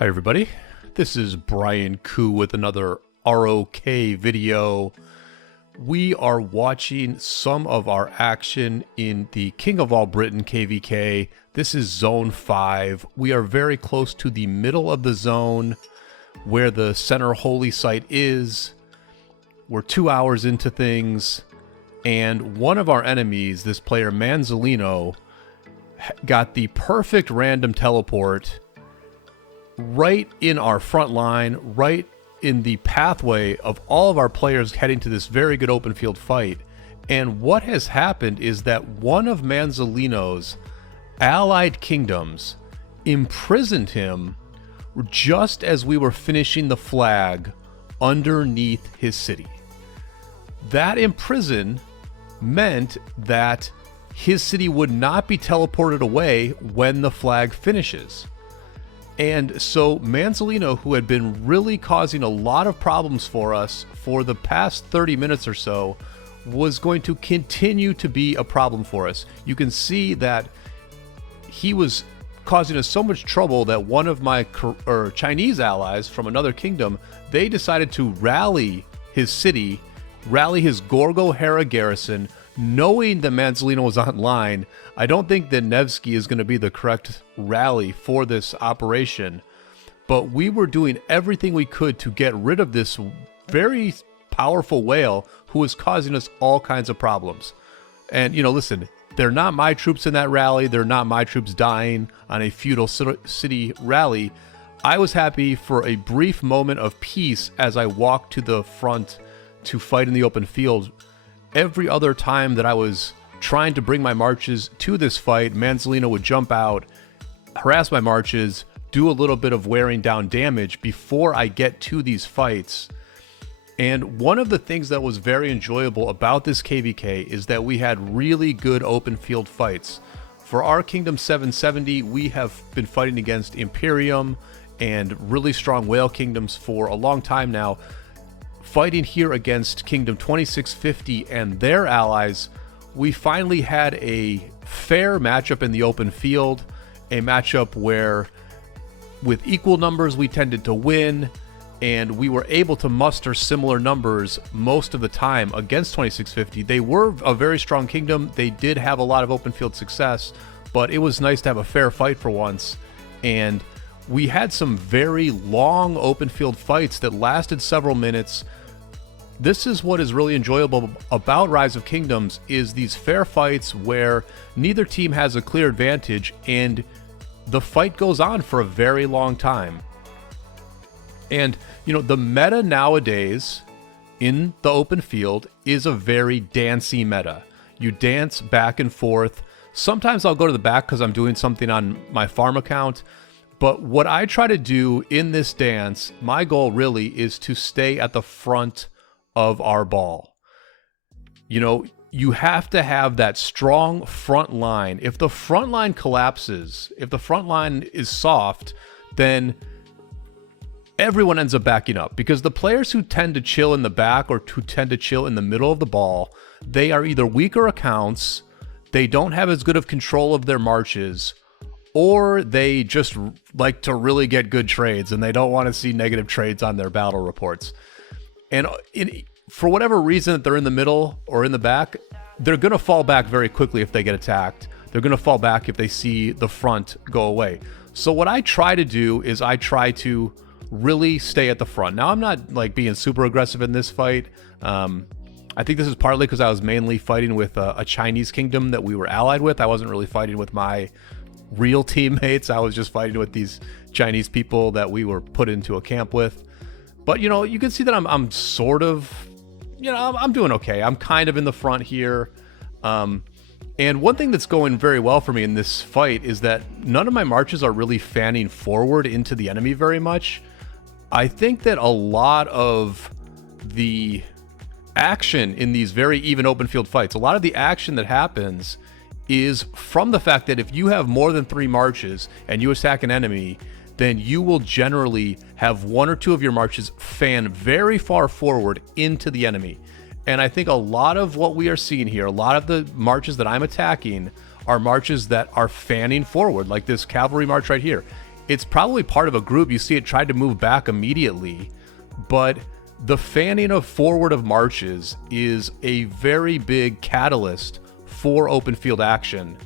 Hi everybody, this is Brian Koo with another ROK video. We are watching some of our action in the King of All Britain KvK. This is Zone 5. We are very close to the middle of the zone where the center holy site is. We're 2 hours into things, and one of our enemies, this player Manzolino, got the perfect random teleport right in our front line, right in the pathway of all of our players heading to this very good open field fight. And what has happened is that one of Manzolino's allied kingdoms imprisoned him just as we were finishing the flag underneath his city. That imprison meant that his city would not be teleported away when the flag finishes. And so Manzolino, who had been really causing a lot of problems for us for the past 30 minutes or so, was going to continue to be a problem for us. You can see that he was causing us so much trouble that one of my Chinese allies from another kingdom, they decided to rally his city, rally his Gorgo Hera garrison, knowing that Manzolino was online. I don't think that Nevsky is going to be the correct rally for this operation, but we were doing everything we could to get rid of this very powerful whale who was causing us all kinds of problems. And, you know, listen, they're not my troops in that rally. They're not my troops dying on a feudal city rally. I was happy for a brief moment of peace as I walked to the front to fight in the open field. Every other time that I was trying to bring my marches to this fight, Manzolino would jump out, harass my marches, do a little bit of wearing down damage before I get to these fights. And one of the things that was very enjoyable about this KvK is that we had really good open field fights. For our Kingdom 770, we have been fighting against Imperium and really strong whale kingdoms for a long time now. Fighting here against Kingdom 2650 and their allies, we finally had a fair matchup in the open field, a matchup where with equal numbers we tended to win, and we were able to muster similar numbers most of the time against 2650. They were a very strong kingdom. They did have a lot of open field success, but it was nice to have a fair fight for once. And we had some very long open field fights that lasted several minutes. This is what is really enjoyable about Rise of Kingdoms, is these fair fights where neither team has a clear advantage and the fight goes on for a very long time. And, you know, the meta nowadays in the open field is a very dancey meta. You dance back and forth. Sometimes I'll go to the back because I'm doing something on my farm account. But what I try to do in this dance, my goal really is to stay at the front of our ball. You know, you have to have that strong front line. If the front line collapses, if the front line is soft, then everyone ends up backing up, because the players who tend to chill in the back or who tend to chill in the middle of the ball, they are either weaker accounts, they don't have as good of control of their marches, or they just like to really get good trades and they don't want to see negative trades on their battle reports. And for whatever reason that they're in the middle or in the back, they're going to fall back very quickly if they get attacked. They're going to fall back if they see the front go away. So what I try to do is I try to really stay at the front. Now, I'm not like being super aggressive in this fight. I think this is partly because I was mainly fighting with a Chinese kingdom that we were allied with. I wasn't really fighting with my real teammates. I was just fighting with these Chinese people that we were put into a camp with. But, you know, you can see that I'm sort of, you know, I'm doing okay. I'm kind of in the front here. And one thing that's going very well for me in this fight is that none of my marches are really fanning forward into the enemy very much. I think that a lot of the action in these very even open field fights, a lot of the action that happens is from the fact that if you have more than 3 marches and you attack an enemy, then you will generally have 1 or 2 of your marches fan very far forward into the enemy. And I think a lot of what we are seeing here, a lot of the marches that I'm attacking are marches that are fanning forward, like this cavalry march right here. it's probably part of a group. You see it tried to move back immediately, but the fanning of forward of marches is a very big catalyst for open field action.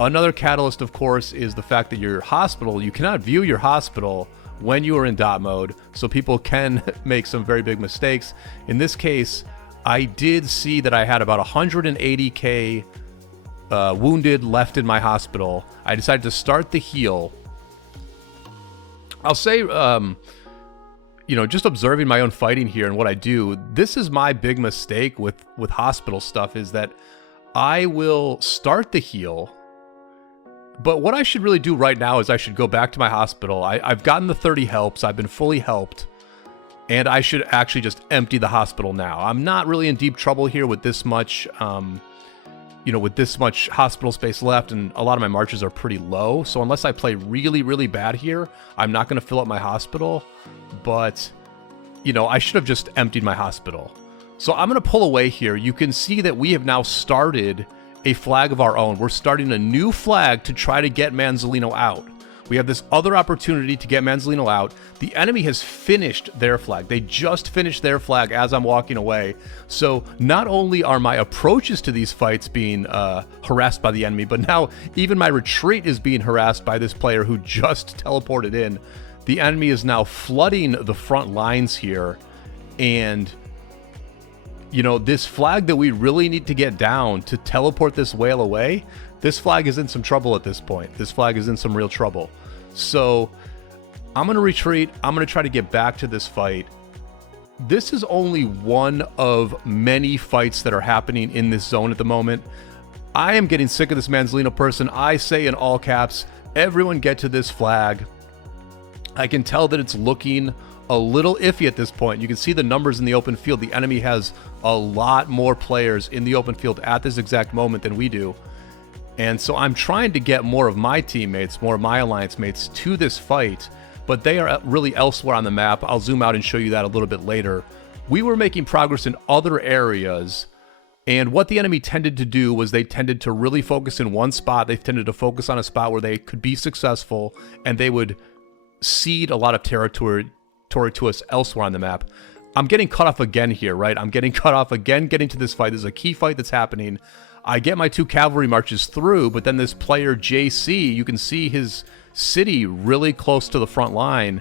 Another catalyst, of course, is the fact that your hospital, you cannot view your hospital when you are in dot mode, so people can make some very big mistakes. In this case, I did see that I had about 180k wounded left in my hospital. I decided to start the heal. I'll say, just observing my own fighting here and what I do, this is my big mistake with hospital stuff, is that I will start the heal, but what I should really do right now is I should go back to my hospital. I've gotten the 30 helps. I've been fully helped, and I should actually just empty the hospital now. I'm not really in deep trouble here with this much, with this much hospital space left, and a lot of my marches are pretty low. So unless I play really, really bad here, I'm not going to fill up my hospital. But, I should have just emptied my hospital. So I'm going to pull away here. You can see that we have now started a flag of our own. We're starting a new flag to try to get Manzolino out. We have this other opportunity to get Manzolino out. The enemy has finished their flag. They just finished their flag as I'm walking away. So not only are my approaches to these fights being harassed by the enemy, but now even my retreat is being harassed by this player who just teleported in. The enemy is now flooding the front lines here. And this flag that we really need to get down to teleport this whale away, this flag is in some trouble at this point. This flag is in some real trouble. So I'm going to retreat. I'm going to try to get back to this fight. This is only one of many fights that are happening in this zone at the moment. I am getting sick of this Manzolino person. I say in all caps, everyone get to this flag. I can tell that it's looking a little iffy at this point. You can see the numbers in the open field. The enemy has a lot more players in the open field at this exact moment than we do. And so I'm trying to get more of my teammates, more of my alliance mates to this fight, but they are really elsewhere on the map. I'll zoom out and show you that a little bit later. We were making progress in other areas, and what the enemy tended to do was they tended to really focus in one spot. They tended to focus on a spot where they could be successful, and they would cede a lot of territory to us elsewhere on the map. I'm getting cut off again here, right? I'm getting cut off again getting to this fight. This is a key fight that's happening. I get my 2 cavalry marches through, but then this player JC, you can see his city really close to the front line.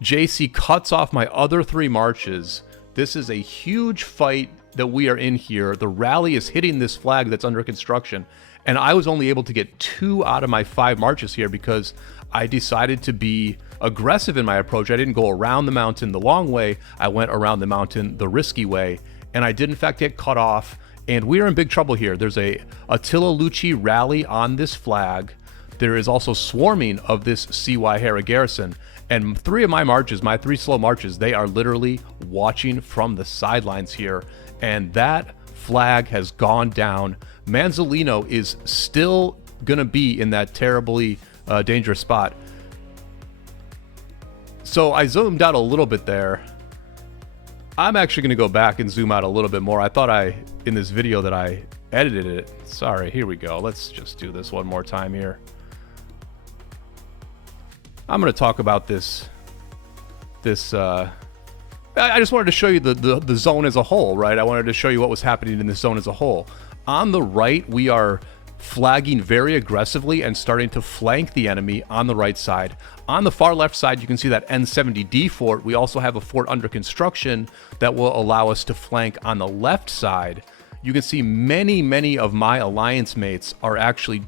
JC cuts off my other 3 marches. This is a huge fight that we are in here. The rally is hitting this flag that's under construction, and I was only able to get 2 out of my 5 marches here because I decided to be aggressive in my approach. I didn't go around the mountain the long way. I went around the mountain the risky way, and I did in fact get cut off, and we are in big trouble here. There's a Attila Lucci rally on this flag. There is also swarming of this CY Hera garrison, and 3 of my marches, my 3 slow marches, they are literally watching from the sidelines here, and that flag has gone down. Manzolino is still gonna be in that terribly dangerous spot. So I zoomed out a little bit there. I'm actually going to go back and zoom out a little bit more. I thought in this video that I edited it. Sorry, here we go. Let's just do this one more time here. I'm going to talk about this. I just wanted to show you the zone as a whole, right? I wanted to show you what was happening in this zone as a whole. On the right, we are flagging very aggressively and starting to flank the enemy on the right side. On the far left side, you can see that N70D fort. We also have a fort under construction that will allow us to flank on the left side. You can see many of my alliance mates are actually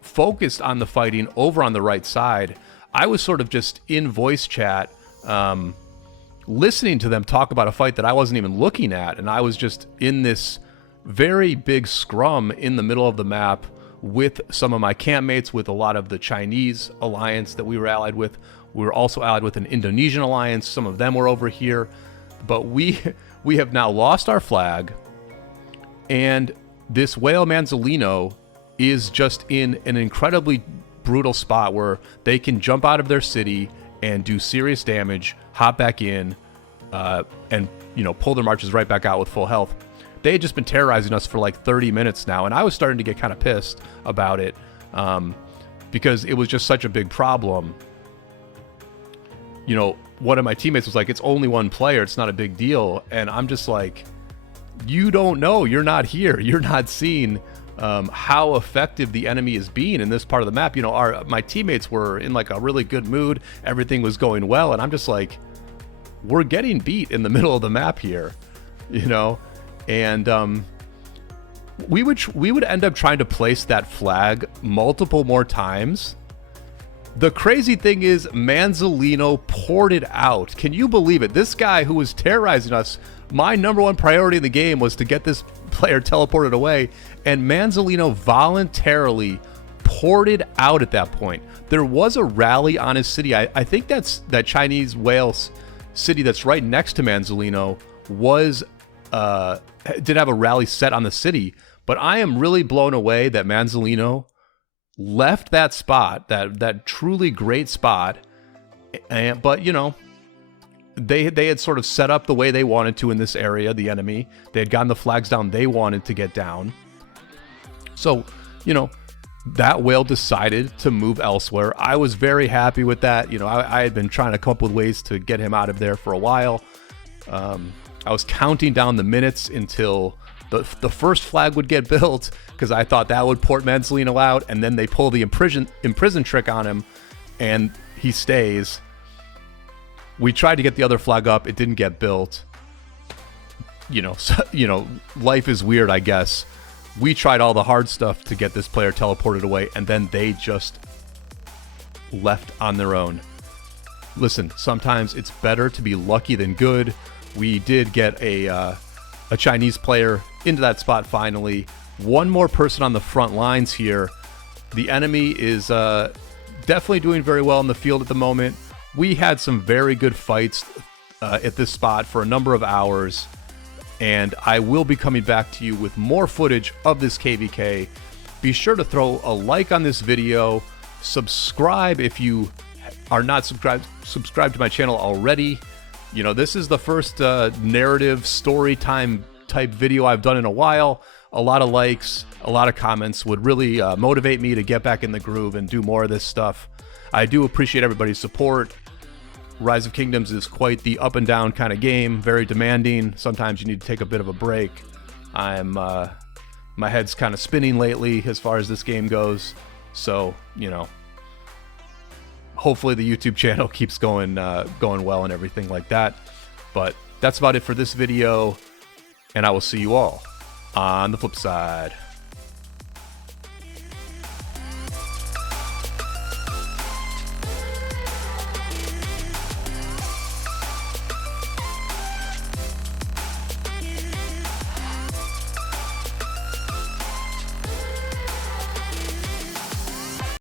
focused on the fighting over on the right side. I was sort of just in voice chat, listening to them talk about a fight that I wasn't even looking at, and I was just in this very big scrum in the middle of the map with some of my campmates, with a lot of the Chinese alliance that we were allied with. We were also allied with an Indonesian alliance. Some of them were over here, but we have now lost our flag, and this whale Manzolino is just in an incredibly brutal spot where they can jump out of their city and do serious damage, hop back in, and pull their marches right back out with full health. They had just been terrorizing us for like 30 minutes now, and I was starting to get kind of pissed about it. because it was just such a big problem. You know, one of my teammates was like, it's only one player, it's not a big deal. And I'm just like, you don't know, you're not here, you're not seeing how effective the enemy is being in this part of the map. You know, my teammates were in like a really good mood, everything was going well, and I'm just like, we're getting beat in the middle of the map here, you know. And we would end up trying to place that flag multiple more times. The crazy thing is, Manzolino poured it out. Can you believe it? This guy who was terrorizing us, my number one priority in the game was to get this player teleported away, and Manzolino voluntarily poured it out at that point. There was a rally on his city. I think that's that Chinese Wales city that's right next to Manzolino was did have a rally set on the city, but I am really blown away that Manzolino left that spot, that truly great spot, but you know, they had sort of set up the way they wanted to in this area, the enemy. They had gotten the flags down they wanted to get down. So, you know, that whale decided to move elsewhere. I was very happy with that. You know, I had been trying to come up with ways to get him out of there for a while. I was counting down the minutes until the first flag would get built, because I thought that would port Manzolino out, and then they pull the imprison trick on him, and he stays. We tried to get the other flag up. It didn't get built. You know, so, you know, life is weird, I guess. We tried all the hard stuff to get this player teleported away, and then they just left on their own. Listen, sometimes it's better to be lucky than good. We did get a Chinese player into that spot finally. One more person on the front lines here. The enemy is definitely doing very well in the field at the moment. We had some very good fights at this spot for a number of hours, and I will be coming back to you with more footage of this KvK. Be sure to throw a like on this video, subscribe if you are not subscribed to my channel already. You know, this is the first narrative story time type video I've done in a while. A lot of likes, a lot of comments would really motivate me to get back in the groove and do more of this stuff. I do appreciate everybody's support. Rise of Kingdoms is quite the up and down kind of game, very demanding. Sometimes you need to take a bit of a break. My head's kind of spinning lately as far as this game goes. So, you know, hopefully the YouTube channel keeps going well and everything like that. But that's about it for this video, and I will see you all on the flip side.